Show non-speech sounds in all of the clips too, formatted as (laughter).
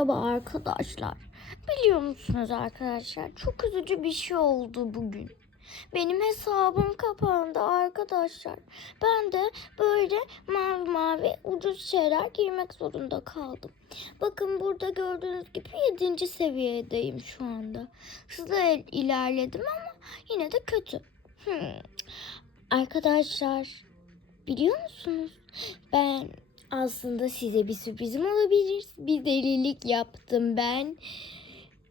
Merhaba arkadaşlar. Biliyor musunuz arkadaşlar? Çok üzücü bir şey oldu bugün. Benim hesabım kapandı arkadaşlar. Ben de böyle mavi mavi ucuz şeyler giymek zorunda kaldım. Bakın burada gördüğünüz gibi 7. seviyedeyim şu anda. Hızlı ilerledim ama yine de kötü. Hmm. Arkadaşlar biliyor musunuz? Ben aslında size bir sürprizim olabilir. Bir delilik yaptım ben.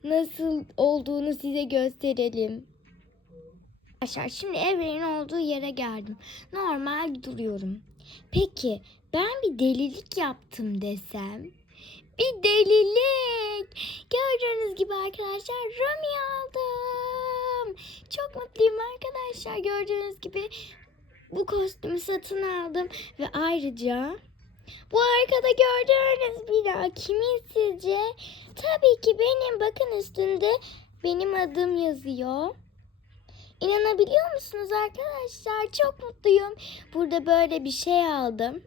Nasıl olduğunu size gösterelim. Arkadaşlar şimdi evrenin olduğu yere geldim. Normal duruyorum. Peki ben bir delilik yaptım desem? Bir delilik. Gördüğünüz gibi arkadaşlar Rumi aldım. Çok mutluyum arkadaşlar. Gördüğünüz gibi bu kostümü satın aldım. Ve ayrıca bu arkada gördüğünüz bina kimin sizce? Tabii ki benim. Bakın üstünde benim adım yazıyor. İnanabiliyor musunuz arkadaşlar? Çok mutluyum. Burada böyle bir şey aldım.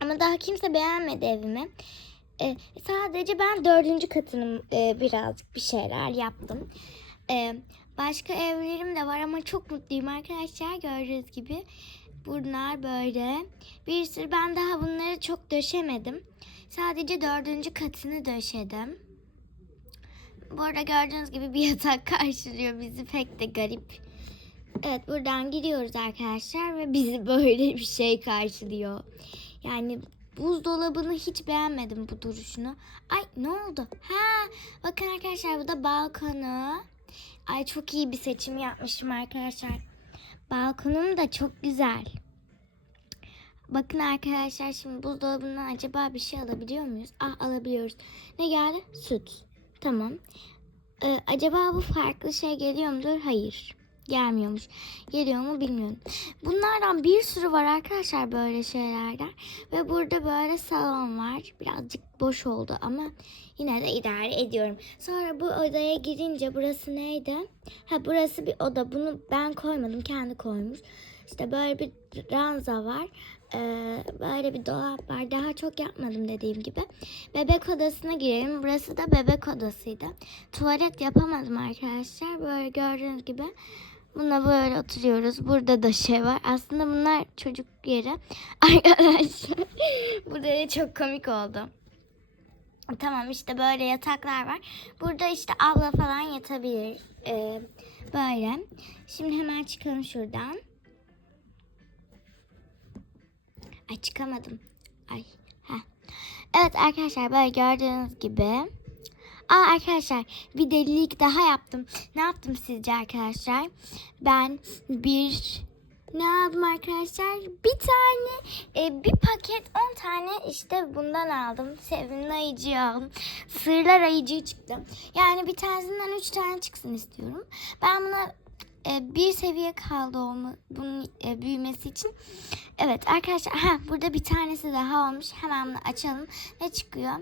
Ama daha kimse beğenmedi evimi. Ee, sadece ben dördüncü katının e, birazcık bir şeyler yaptım. Ee, başka evlerim de var ama çok mutluyum arkadaşlar. Gördüğünüz gibi bunlar böyle. Bir sürü ben daha bunları çok döşemedim. Sadece dördüncü katını döşedim. Bu arada gördüğünüz gibi bir (laughs) yatak karşılıyor bizi pek de garip. Evet buradan gidiyoruz arkadaşlar ve bizi (laughs) böyle bir şey karşılıyor. Yani buzdolabını hiç beğenmedim bu duruşunu. Ay ne oldu? Ha bakın arkadaşlar bu da balkonu. Ay çok iyi bir seçim yapmışım arkadaşlar. Balkonum da çok güzel. Bakın arkadaşlar şimdi buzdolabından acaba bir şey alabiliyor muyuz? Ah alabiliyoruz. Ne geldi? Süt. Tamam. Ee, acaba bu farklı şey geliyor mudur? Hayır. Gelmiyormuş. Geliyor mu bilmiyorum. Bunlardan bir sürü var arkadaşlar böyle şeylerden. Ve burada böyle salon var. Birazcık boş oldu ama yine de idare ediyorum. Sonra bu odaya girince burası neydi? Ha burası bir oda. Bunu ben koymadım. Kendi koymuş. İşte böyle bir ranza var. Ee, böyle bir dolap var. Daha çok yapmadım dediğim gibi. Bebek odasına girelim. Burası da bebek odasıydı. Tuvalet yapamadım arkadaşlar. Böyle gördüğünüz gibi. Buna böyle oturuyoruz. Burada da şey var. Aslında bunlar çocuk yeri. (laughs) Arkadaşlar. Burada da çok komik oldu. Tamam işte böyle yataklar var. Burada işte abla falan yatabilir. Ee, böyle. Şimdi hemen çıkalım şuradan. Ay çıkamadım. Ay. Heh. Evet arkadaşlar böyle gördüğünüz gibi. Aa arkadaşlar bir delilik daha yaptım. Ne yaptım sizce arkadaşlar? Ben bir ne aldım arkadaşlar? Bir tane e, bir paket 10 tane işte bundan aldım. Sevimli ayıcıyı aldım. Sırlar ayıcığı çıktı. Yani bir tanesinden 3 tane çıksın istiyorum. Ben buna e, bir seviye kaldı olma, bunun e, büyümesi için. Evet arkadaşlar ha, burada bir tanesi daha olmuş. Hemen bunu açalım. Ne çıkıyor?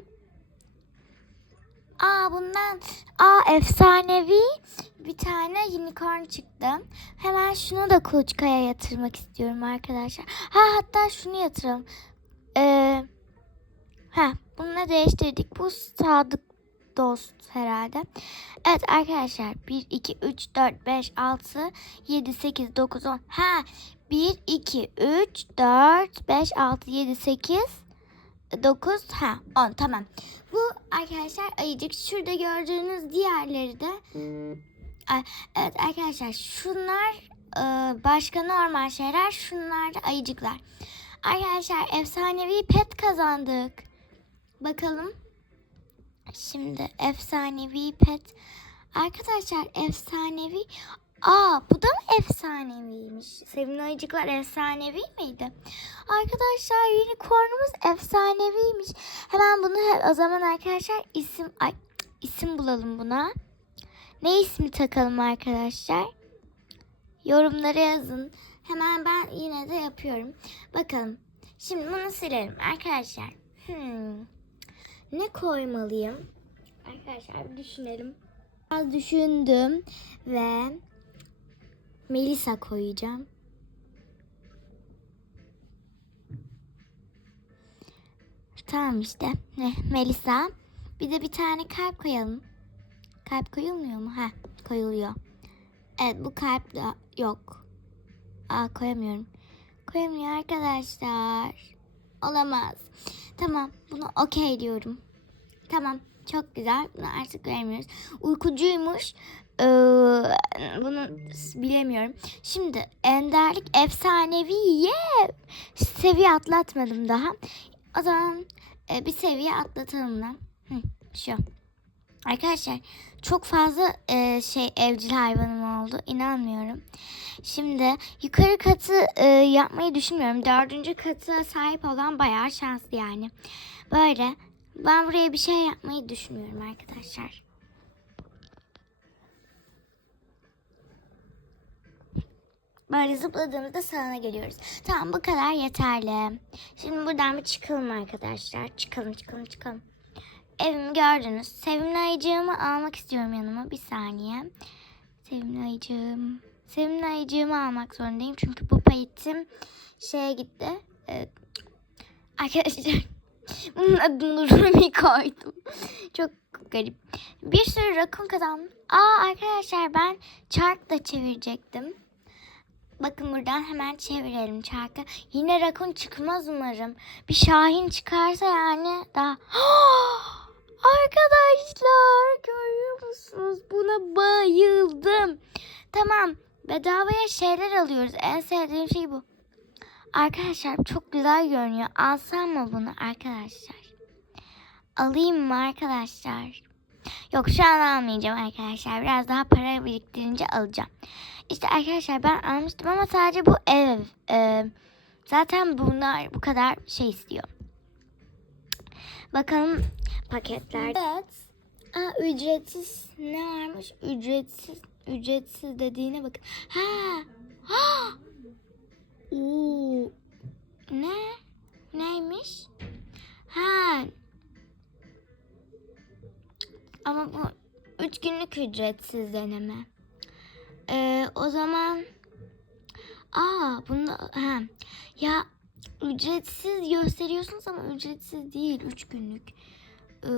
Aa bundan aa efsanevi bir tane unicorn çıktı. Hemen şunu da kuluçkaya yatırmak istiyorum arkadaşlar. Ha hatta şunu yatıralım. Ee, ha bununla değiştirdik. Bu sadık dost herhalde. Evet arkadaşlar 1 2 3 4 5 6 7 8 9 10. Ha 1 2 3 4 5 6 7 8 9 ha 10 tamam. Bu arkadaşlar ayıcık. Şurada gördüğünüz diğerleri de evet arkadaşlar şunlar e, başka normal şeyler. Şunlar da ayıcıklar. Arkadaşlar efsanevi pet kazandık. Bakalım. Şimdi efsanevi pet. Arkadaşlar efsanevi. Aa bu da mı efsaneviymiş? Sevimli ayıcıklar efsanevi miydi? Arkadaşlar unicornumuz efsaneviymiş. Hemen bunu o zaman arkadaşlar isim ay, isim bulalım buna. Ne ismi takalım arkadaşlar? Yorumlara yazın. Hemen ben yine de yapıyorum. Bakalım. Şimdi bunu silelim arkadaşlar. Hmm. Ne koymalıyım? Arkadaşlar düşünelim. Biraz düşündüm ve Melisa koyacağım. Tamam işte. Ne? Melisa. Bir de bir tane kalp koyalım. Kalp koyulmuyor mu? Ha, koyuluyor. Evet bu kalp de yok. Aa koyamıyorum. Koyamıyor arkadaşlar. Olamaz. Tamam bunu okey diyorum. Tamam çok güzel. Bunu artık vermiyoruz. Uykucuymuş. Ee, bunu bilemiyorum. Şimdi enderlik efsaneviye seviye atlatmadım daha. O zaman e, bir seviye atlatalım lan. Hı, şu. Arkadaşlar çok fazla e, şey evcil hayvanım oldu. İnanmıyorum. Şimdi yukarı katı e, yapmayı düşünmüyorum. Dördüncü katı sahip olan bayağı şanslı yani. Böyle ben buraya bir şey yapmayı düşünmüyorum arkadaşlar. Böyle zıpladığımızda salona geliyoruz. Tamam bu kadar yeterli. Şimdi buradan bir çıkalım arkadaşlar. Çıkalım çıkalım çıkalım. Evimi gördünüz. Sevimli ayıcığımı almak istiyorum yanıma. Bir saniye. Sevimli ayıcığım. Sevimli ayıcığımı almak zorundayım. Çünkü bu payetim şeye gitti. Ee, arkadaşlar (laughs) bunun adını Rumi koydum. Çok garip. Bir sürü rakun kazandım. Aa arkadaşlar ben çark da çevirecektim. Bakın buradan hemen çevirelim çarkı. Yine rakun çıkmaz umarım. Bir şahin çıkarsa yani daha... (gasps) Arkadaşlar görüyor musunuz? Buna bayıldım. Tamam bedavaya şeyler alıyoruz. En sevdiğim şey bu. Arkadaşlar çok güzel görünüyor. Alsam mı bunu arkadaşlar? Alayım mı arkadaşlar? Yok şu an almayacağım arkadaşlar. Biraz daha para biriktirince alacağım. İşte arkadaşlar ben almıştım ama sadece bu ev. Ee, zaten bunlar bu kadar şey istiyor. Bakalım paketlerde. Evet. Aa, ücretsiz ne varmış? Ücretsiz ücretsiz dediğine bakın. Ha. Ha. Oo. Ne? Neymiş? Ha. Ama bu üç günlük ücretsiz deneme. O zaman aa bunda ha ya ücretsiz gösteriyorsunuz ama ücretsiz değil üç günlük. Ee,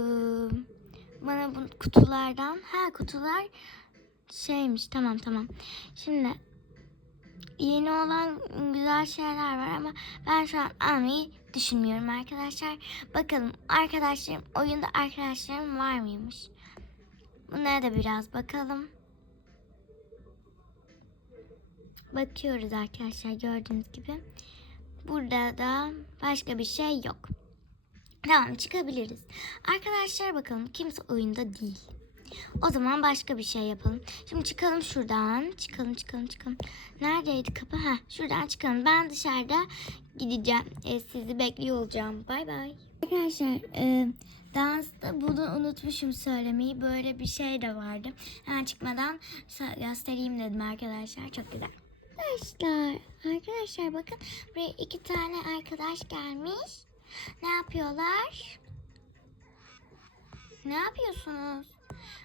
bana bu kutulardan ha kutular şeymiş tamam tamam. Şimdi yeni olan güzel şeyler var ama ben şu an almayı düşünmüyorum arkadaşlar. Bakalım arkadaşlarım oyunda arkadaşlarım var mıymış? Bunlara da biraz bakalım. Bakıyoruz arkadaşlar gördüğünüz gibi. Burada da başka bir şey yok. Tamam çıkabiliriz. Arkadaşlar bakalım kimse oyunda değil. O zaman başka bir şey yapalım. Şimdi çıkalım şuradan. Çıkalım çıkalım çıkalım. Neredeydi kapı? Ha şuradan çıkalım. Ben dışarıda gideceğim. E, sizi bekliyor olacağım. Bay bay. Arkadaşlar e, dansta bunu unutmuşum söylemeyi. Böyle bir şey de vardı. Ha, çıkmadan göstereyim dedim arkadaşlar. Çok güzel. Arkadaşlar, arkadaşlar bakın buraya iki tane arkadaş gelmiş. Ne yapıyorlar? Ne yapıyorsunuz?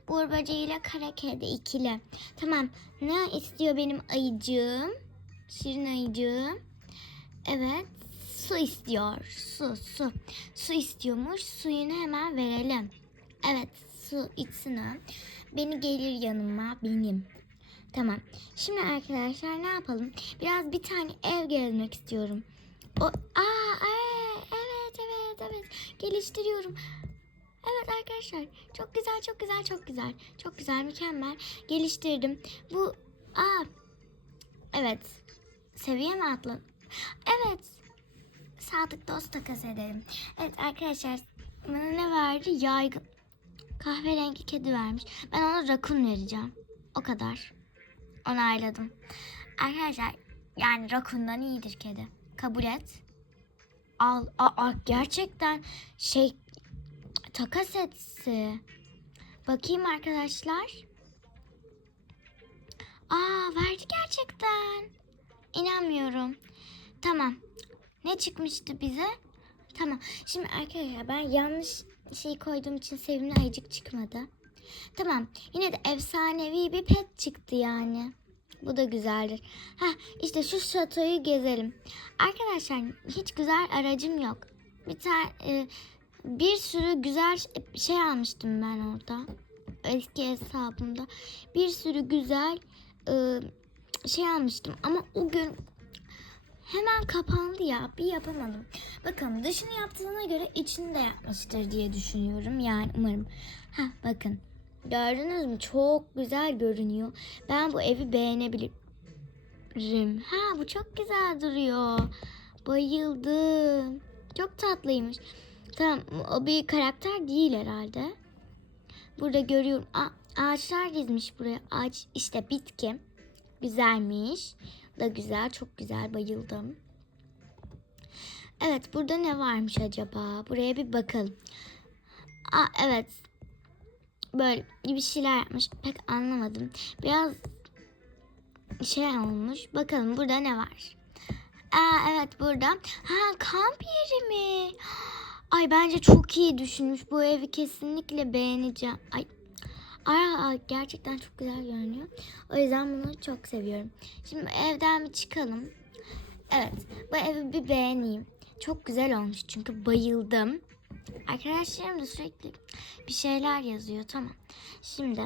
Uğur böceği ile kara kedi ikili. Tamam. Ne istiyor benim ayıcığım? Şirin ayıcığım. Evet. Su istiyor. Su, su. Su istiyormuş. Suyunu hemen verelim. Evet. Su içsin. Beni gelir yanıma. Benim. Tamam. Şimdi arkadaşlar ne yapalım? Biraz bir tane ev gezmek istiyorum. O, aa, evet, evet, evet. Geliştiriyorum. Evet arkadaşlar çok güzel çok güzel çok güzel çok güzel mükemmel geliştirdim. Bu aa evet seviye mi atla? Evet sadık dost takas edelim. Evet arkadaşlar bana ne verdi? Yaygın kahverengi kedi vermiş. Ben ona rakun vereceğim. O kadar. Onayladım. Arkadaşlar yani rakundan iyidir kedi. Kabul et. Al, aa, gerçekten şey takas etse. Bakayım arkadaşlar. Aa verdi gerçekten. İnanmıyorum. Tamam. Ne çıkmıştı bize? Tamam. Şimdi arkadaşlar ben yanlış şey koyduğum için sevimli ayıcık çıkmadı. Tamam. Yine de efsanevi bir pet çıktı yani. Bu da güzeldir. Ha işte şu şatoyu gezelim. Arkadaşlar hiç güzel aracım yok. Bir tane e, bir sürü güzel şey almıştım ben orada. Eski hesabımda. Bir sürü güzel e, şey almıştım. Ama o gün hemen kapandı ya. Bir yapamadım. Bakalım dışını yaptığına göre içini de yapmıştır diye düşünüyorum. Yani umarım. Ha bakın. Gördünüz mü? Çok güzel görünüyor. Ben bu evi beğenebilirim. Ha bu çok güzel duruyor. Bayıldım. Çok tatlıymış. Tamam o bir karakter değil herhalde. Burada görüyorum. Aa, ağaçlar dizmiş buraya. Ağaç işte bitki. Güzelmiş. Da güzel. Çok güzel. Bayıldım. Evet burada ne varmış acaba? Buraya bir bakalım. Aa, evet. Böyle bir şeyler yapmış. Pek anlamadım. Biraz şey olmuş. Bakalım burada ne var? Aa, evet burada. Ha kamp yeri mi? Ay bence çok iyi düşünmüş. Bu evi kesinlikle beğeneceğim. Ay Aa, gerçekten çok güzel görünüyor. O yüzden bunu çok seviyorum. Şimdi evden bir çıkalım. Evet bu evi bir beğeneyim. Çok güzel olmuş çünkü bayıldım. Arkadaşlarım da sürekli bir şeyler yazıyor. Tamam. Şimdi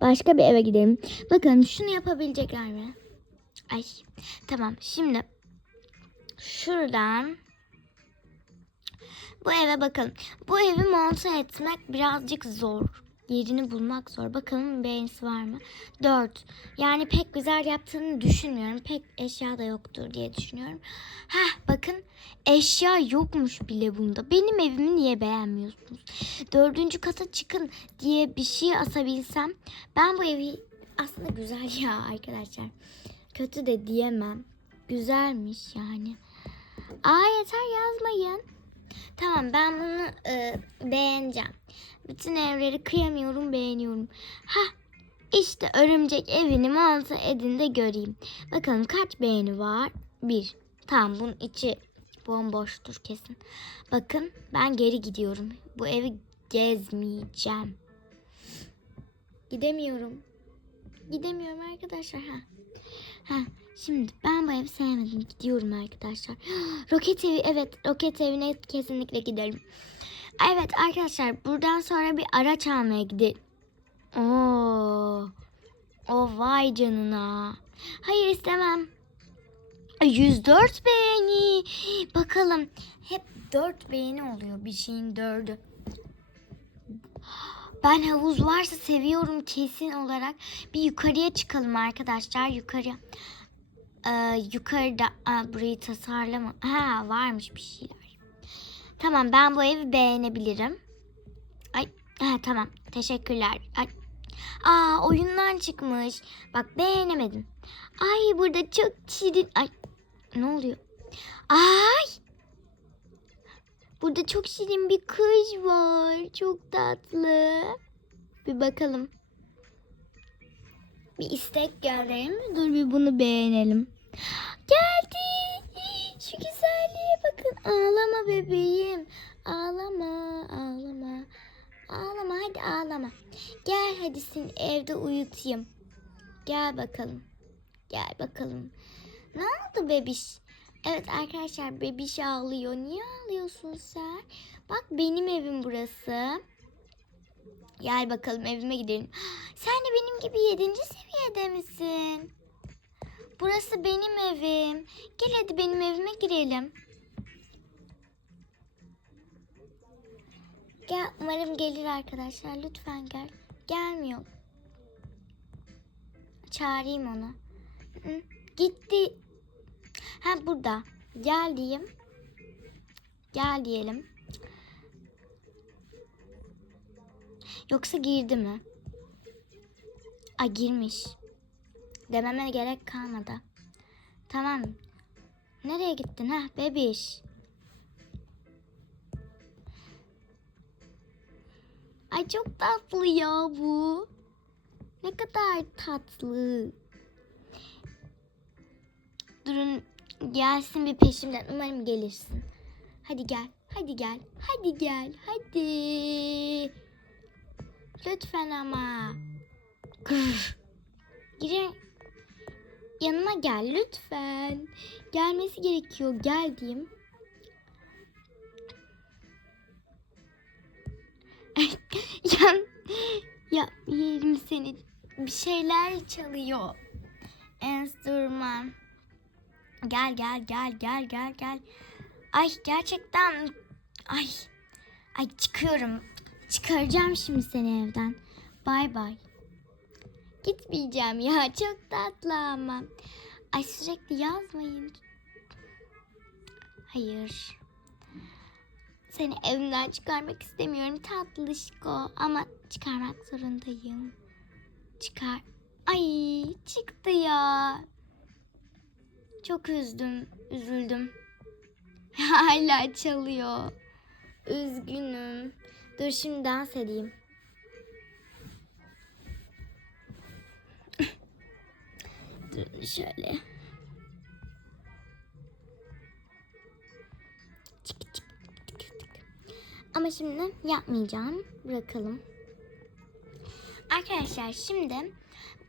başka bir eve gidelim. Bakalım şunu yapabilecekler mi? Ay tamam şimdi şuradan bu eve bakalım. Bu evi monte etmek birazcık zor. Yerini bulmak zor. Bakalım beğenisi var mı? 4. Yani pek güzel yaptığını düşünmüyorum. Pek eşya da yoktur diye düşünüyorum. Heh bakın eşya yokmuş bile bunda. Benim evimi niye beğenmiyorsunuz? Dördüncü kata çıkın diye bir şey asabilsem. Ben bu evi aslında güzel ya arkadaşlar. Kötü de diyemem. Güzelmiş yani. Aa yeter yazmayın. Tamam ben bunu e, beğeneceğim. Bütün evleri kıyamıyorum beğeniyorum. Ha işte örümcek evini monte edin de göreyim. Bakalım kaç beğeni var? Bir. Tamam bunun içi bomboştur kesin. Bakın ben geri gidiyorum. Bu evi gezmeyeceğim. Gidemiyorum. Gidemiyorum arkadaşlar. Ha. Ha. Şimdi ben bu evi sevmedim. Gidiyorum arkadaşlar. (gasps) Roket evi evet roket evine kesinlikle gidelim. Evet arkadaşlar buradan sonra bir araç almaya gidelim. Oo. O vay canına. Hayır istemem. 104 beğeni. Bakalım. Hep 4 beğeni oluyor bir şeyin 4'ü. Ben havuz varsa seviyorum kesin olarak. Bir yukarıya çıkalım arkadaşlar. Yukarı. Ee, yukarıda aa, burayı tasarlama. Ha varmış bir şeyler. Tamam ben bu evi beğenebilirim. Ay ha, tamam teşekkürler. Ay. Aa oyundan çıkmış. Bak beğenemedim. Ay burada çok şirin. Ay ne oluyor? Ay. Burada çok şirin bir kız var. Çok tatlı. Bir bakalım. Bir istek gönderelim mi? Dur bir bunu beğenelim. Geldi. Şu güzelliğe bakın. Ağlama bebeğim. Ağlama, ağlama. Ağlama hadi ağlama. Gel hadi seni evde uyutayım. Gel bakalım. Gel bakalım. Ne oldu bebiş? Evet arkadaşlar bebiş ağlıyor. Niye ağlıyorsun sen? Bak benim evim burası. Gel bakalım evime gidelim. (gasps) Sen de benim gibi yedinci seviyede misin? Burası benim evim. Gel hadi benim evime girelim. Gel umarım gelir arkadaşlar. Lütfen gel. Gelmiyor. Çağırayım onu. Gitti. Ha burada. Gel diyeyim. Gel diyelim. Yoksa girdi mi? Ay girmiş. Dememe gerek kalmadı. Tamam. Nereye gittin ha bebiş? Ay çok tatlı ya bu. Ne kadar tatlı. Durun gelsin bir peşimden. Umarım gelirsin. Hadi gel. Hadi gel. Hadi gel. Hadi. Lütfen ama. Gır yanıma gel lütfen. Gelmesi gerekiyor. Gel diyeyim. (laughs) ya, ya yerim seni. Bir şeyler çalıyor. Enstrüman. Gel gel gel gel gel gel. Ay gerçekten ay ay çıkıyorum. Çıkaracağım şimdi seni evden. Bay bay. Gitmeyeceğim ya çok tatlı ama. Ay sürekli yazmayın. Hayır. Seni evimden çıkarmak istemiyorum tatlışko ama çıkarmak zorundayım. Çıkar. Ay çıktı ya. Çok üzdüm, üzüldüm. (laughs) Hala çalıyor. Üzgünüm. Dur şimdi dans edeyim. Dur şöyle. Çık, çık, çık, çık. Ama şimdi yapmayacağım. Bırakalım. Arkadaşlar şimdi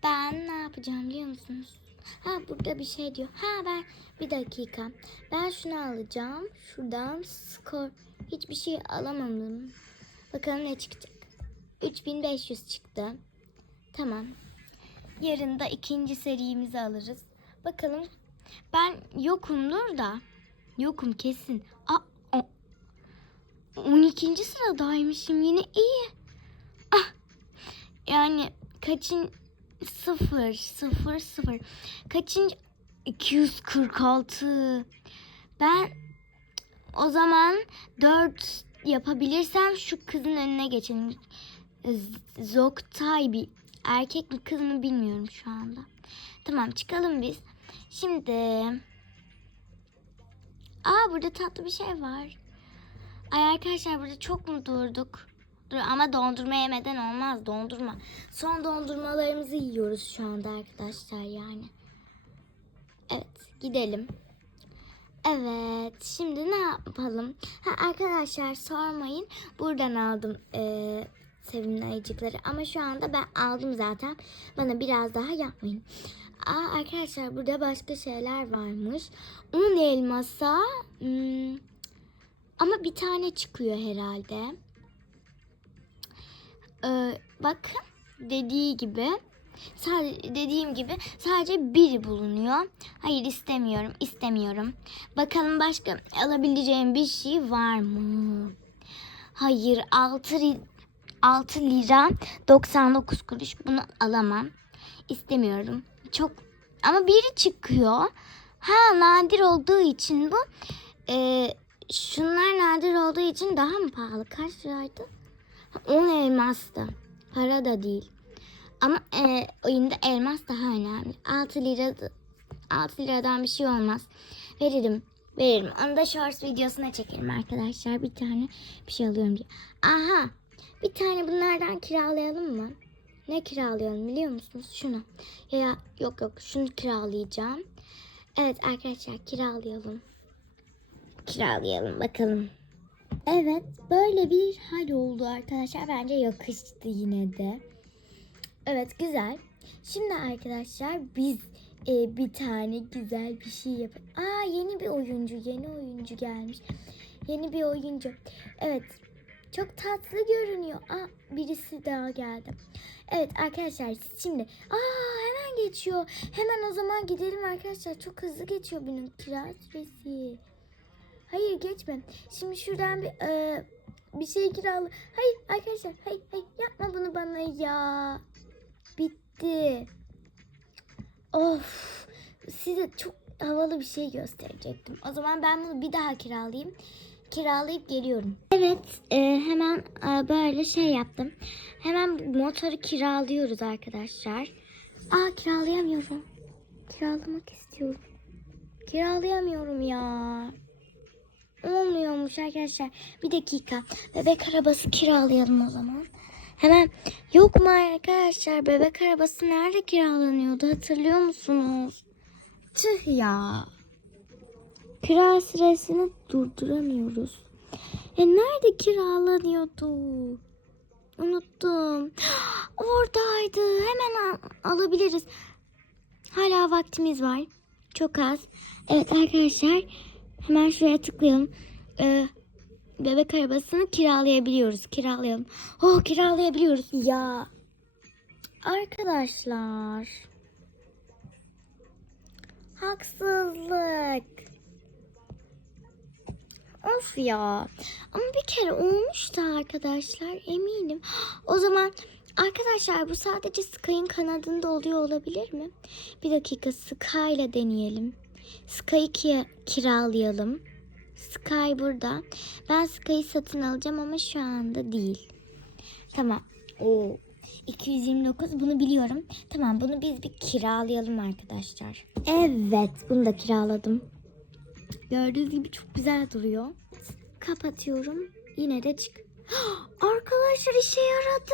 ben ne yapacağım biliyor musunuz? Ha burada bir şey diyor. Ha ben bir dakika. Ben şunu alacağım. Şuradan skor. Hiçbir şey alamadım. Bakalım ne çıkacak. 3500 çıktı. Tamam. Yarın da ikinci serimizi alırız. Bakalım. Ben yokumdur da. Yokum kesin. Aa, o- 12. sıradaymışım yine iyi. Ah. Yani kaçın sıfır sıfır sıfır. Kaçıncı 246. Ben o zaman 4 yapabilirsem şu kızın önüne geçelim. Zoktay bir erkek mi kız mı bilmiyorum şu anda. Tamam çıkalım biz. Şimdi Aa burada tatlı bir şey var. Ay arkadaşlar burada çok mu durduk? Dur ama dondurma yemeden olmaz. Dondurma. Son dondurmalarımızı yiyoruz şu anda arkadaşlar yani. Evet gidelim. Evet şimdi ne yapalım? Ha, arkadaşlar sormayın. Buradan aldım eee sevimli ayıcıkları. Ama şu anda ben aldım zaten. Bana biraz daha yapmayın. Aa, arkadaşlar burada başka şeyler varmış. Un elmasa hmm, ama bir tane çıkıyor herhalde. Ee, bakın dediği gibi sadece dediğim gibi sadece biri bulunuyor. Hayır istemiyorum, istemiyorum. Bakalım başka alabileceğim bir şey var mı? Hayır 6 6 lira 99 kuruş bunu alamam. İstemiyorum. Çok ama biri çıkıyor. Ha nadir olduğu için bu. Ee, şunlar nadir olduğu için daha mı pahalı? Kaç liraydı? 10 elmastı. Para da değil. Ama e, oyunda elmas daha önemli. 6 lira 6 liradan bir şey olmaz. Veririm. Veririm. Onu da shorts videosuna çekelim arkadaşlar. Bir tane bir şey alıyorum diye. Aha. Bir tane bunlardan kiralayalım mı? Ne kiralayalım biliyor musunuz? Şunu. Ya yok yok şunu kiralayacağım. Evet arkadaşlar kiralayalım. Kiralayalım bakalım. Evet böyle bir hal oldu arkadaşlar. Bence yakıştı yine de. Evet güzel. Şimdi arkadaşlar biz e, bir tane güzel bir şey yapalım. Aa yeni bir oyuncu, yeni oyuncu gelmiş. Yeni bir oyuncu. Evet. Çok tatlı görünüyor. Aa birisi daha geldi. Evet arkadaşlar şimdi aa hemen geçiyor. Hemen o zaman gidelim arkadaşlar. Çok hızlı geçiyor bunun kira süresi. Hayır geçme. Şimdi şuradan bir e, bir şey kiralı. Hayır arkadaşlar hayır hayır yapma bunu bana ya. Bitti. Of size çok havalı bir şey gösterecektim. O zaman ben bunu bir daha kiralayayım. Kiralayıp geliyorum. Evet e, hemen e, böyle şey yaptım. Hemen motoru kiralıyoruz arkadaşlar. Aa kiralayamıyorum. Kiralamak istiyorum. Kiralayamıyorum ya. Olmuyormuş arkadaşlar. Bir dakika. Bebek arabası kiralayalım o zaman. Hemen yok mu arkadaşlar? Bebek arabası nerede kiralanıyordu? Hatırlıyor musunuz? Tüh ya. Kira süresini durduramıyoruz. E nerede kiralanıyordu? Unuttum. (gasps) Oradaydı. Hemen al- alabiliriz. Hala vaktimiz var. Çok az. Evet arkadaşlar. Hemen şuraya tıklayalım. Ee, bebek arabasını kiralayabiliyoruz. Kiralayalım. Oh kiralayabiliyoruz. Ya arkadaşlar. Haksızlık. Of ya. Ama bir kere olmuştu arkadaşlar eminim. (gasps) O zaman arkadaşlar bu sadece Sky'ın kanadında oluyor olabilir mi? Bir dakika Sky ile deneyelim. Sky'ı ki kiralayalım. Sky burada. Ben Sky'ı satın alacağım ama şu anda değil. Tamam. Oo. 229 bunu biliyorum. Tamam bunu biz bir kiralayalım arkadaşlar. Evet bunu da kiraladım. Gördüğünüz gibi çok güzel duruyor. Kapatıyorum. Yine de çık. (gasps) Arkadaşlar işe yaradı.